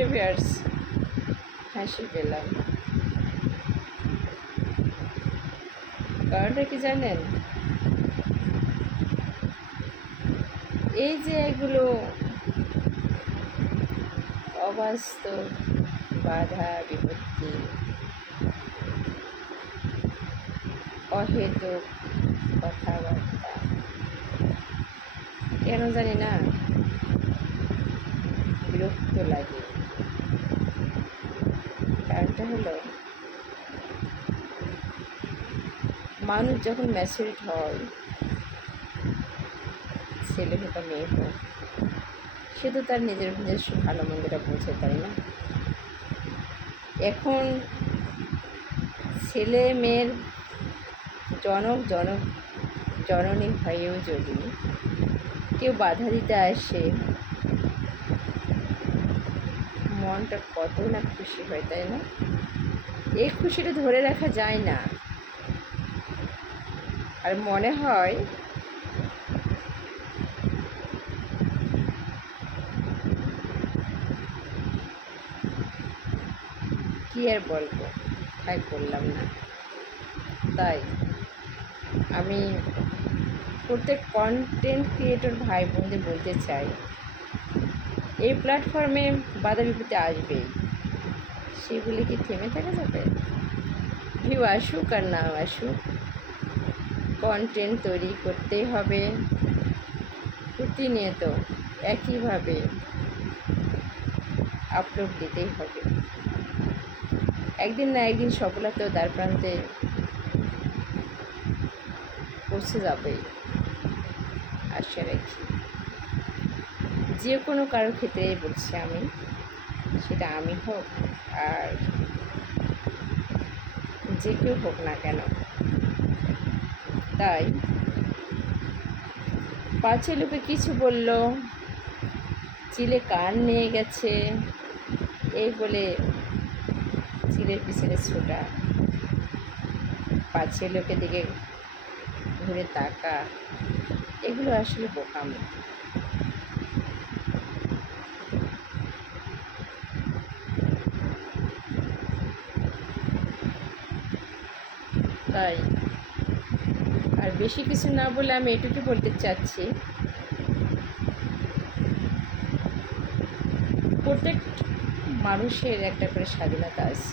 প্রিয় ভিউয়ার্স, হাসি পেলাম। কারণটা কি জানেন? এই যে এগুলো অবাস্তব বাধা বিপত্তি, অহেতুক কথাবার্তা, কেন জানি না বিরক্ত লাগে। কারণটা হলো, মানুষ যখন ম্যাচুরিট হয়, ছেলে হোক বা মেয়ে হোক, সে তো তার নিজের নিজস্ব ভালো মন্দটা বোঝে, তাই না? এখন ছেলে মেয়ের জননী হয়েও যদি কেউ বাধা দিতে আসে, মনটা কত না খুশি হয়, তাই না? এই খুশিটা ধরে রাখা যায় না। আর মনে হয় কি আর বলবো, তাই করলাম না। তাই আমি প্রত্যেক কন্টেন্ট ক্রিয়েটর ভাই বোনদের বলতে চাই, এই প্ল্যাটফর্মে বাধা বিপত্তি আসবেই, সেগুলি কি থেমে থাকা যাবে? ভিউ আসুক আর না আসুক, কন্টেন্ট তৈরি করতেই হবে, প্রতিনিয়ত একইভাবে আপলোড দিতেই হবে। একদিন না একদিন সফলতা দ্বার প্রান্তে পৌঁছে যাবে, আশা রাখি। যে কোনো কারো ক্ষেত্রেই বলছি আমি, সেটা আমি হোক আর যে কেউ হোক না কেন। তাই পাছে লোকে কিছু বলল, চিলে কান নিয়ে গেছে, এই বলে চিলের পিছনে ছোটা, পাছে লোকের দিকে ঘুরে তাকা, এগুলো আসলে বোকামি। তাই আর বেশি কিছু না বলে আমি এটুকু বলতে চাচ্ছি, প্রত্যেক মানুষের একটা করে স্বাধীনতা আছে,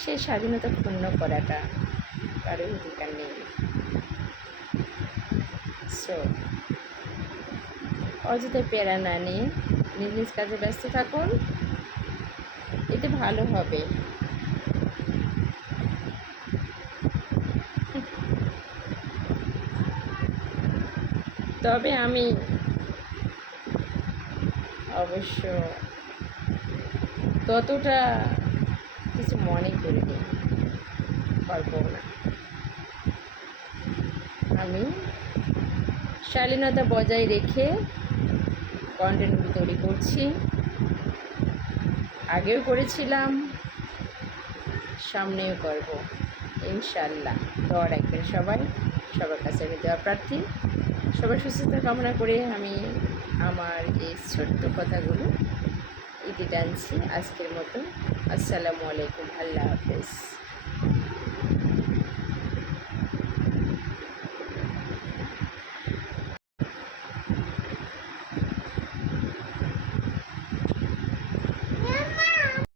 সেই স্বাধীনতা ক্ষুণ্ণ করাটা কারোর অধিকার নেই। সো অযথা প্যারা না নিয়ে নিজ নিজ কাজে ব্যস্ত থাকুন, এতে ভালো হবে। তবে আমি অবশ্য ততটা কিছু মনে করিনি, পারবো না। আমি শালীনতা বজায় রেখে কন্টেন্টগুলো তৈরি করছি, আগেও করেছিলাম, সামনেও করব ইনশাল্লাহ। দোয়া রাখবেন সবাই, সবার কাছে আমি দোয়া প্রার্থী। সবার সুস্থতা কামনা করে আমি আমার এই ছোট্ট কথাগুলো ইতি টানছি আজকের মতো। আসসালামু আলাইকুম, আল্লাহ হাফেজ।